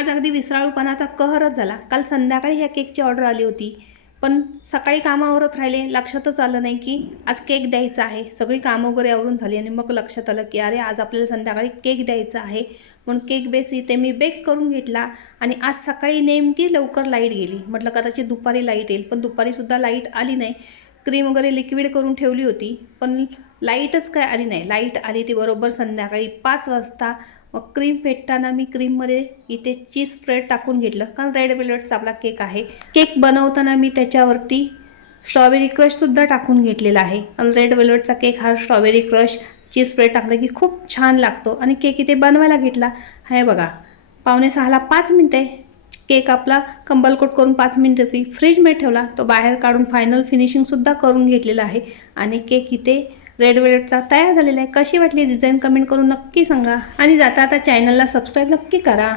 आज अगदी विसराळूपणाचा कहरच झाला। काल संध्याकाळी ह्या केकची ऑर्डर आली होती, पण सकाळी कामावरच राहिले, लक्षातच आलं नाही की आज केक द्यायचा आहे। सगळी कामं वगैरे आवरून झाली आणि मग लक्षात आलं की अरे आज आपल्याला संध्याकाळी केक द्यायचा आहे। म्हणून केक बेस इथे मी बेक करून घेतला आणि आज सकाळी नेमकी लवकर लाईट गेली। म्हटलं कदाचित दुपारी लाईट येईल, पण दुपारीसुद्धा लाईट आली नाही। क्रीम वगैरे लिक्विड करून ठेवली होती, पण लाईटच काय आली नाही। लाईट आली ती बरोबर संध्याकाळी 5 वाजता। मग क्रीम फेटताना मी क्रीममध्ये इथे चीज स्प्रेड टाकून घेतलं, कारण रेड वेल्वेटचा आपला केक आहे। केक बनवताना मी त्याच्यावरती स्ट्रॉबेरी क्रशसुद्धा टाकून घेतलेला आहे, आणि रेड वेल्वेटचा केक हा स्ट्रॉबेरी क्रश चीज स्प्रेड टाकलं की खूप छान लागतो। आणि केक इथे बनवायला घेतला आहे बघा, 5:45ला 5 मिनिटे केक आपला कंबल कोट करून 5 मिनिटं फ्रीजमध्ये ठेवला। तो बाहेर काढून फायनल फिनिशिंगसुद्धा करून घेतलेला आहे आणि केक इथे रेड वेल्वेटचा तयार झालेला आहे। कशी वाटली डिझाईन कमेंट करून नक्की सांगा, आणि जाता आता चॅनलला सबस्क्राईब नक्की करा।